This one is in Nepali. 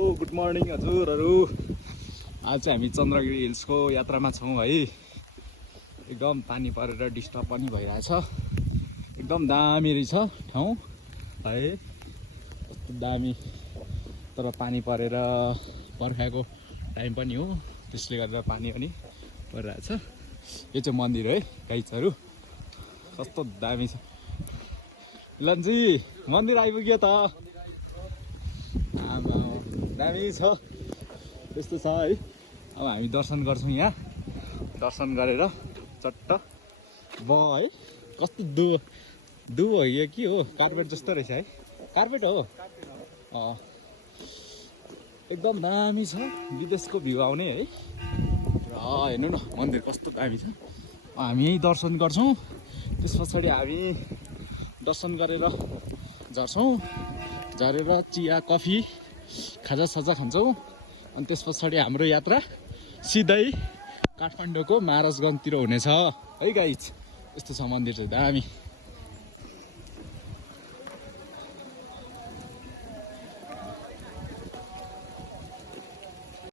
Hello good morning हजुरहरू। आज चाहिँ हामी चन्द्रगिरी हिल्सको यात्रामा छौँ है। एकदम पानी परेर डिस्टर्ब पनि भइरहेछ। एकदम दामी रहेछ ठाउँ है, कस्तो दामी। तर पानी परेर बर्खाको टाइम पनि हो, त्यसले गर्दा पानी पनि परिरहेछ। यो चाहिँ मन्दिर है गाइजहरू, कस्तो दामी छ। लन्जी मन्दिर आइपुग्यो त, आमा दामी छ। त्यस्तो छ है। अब हामी दर्शन गर्छौँ। यहाँ दर्शन गरेर चट्ट है, कस्तो दु हो यो के हो, कार्पेट जस्तो रहेछ है। कार्पेट हो। एकदम दामी छ, विदेशको भ्यू आउने है। र हेर्नु न मन्दिर कस्तो दामी छ। हामी यही दर्शन गर्छौँ, त्यस पछाडि हामी दर्शन गरेर झर्छौँ। झरेर चिया कफी खाजासाजा खान्छौँ। अनि त्यस पछाडि हाम्रो यात्रा सिधै काठमाडौँको महाराजगञ्जतिर हुनेछ है गाइज। यस्तो छ मन्दिर चाहिँ दामी।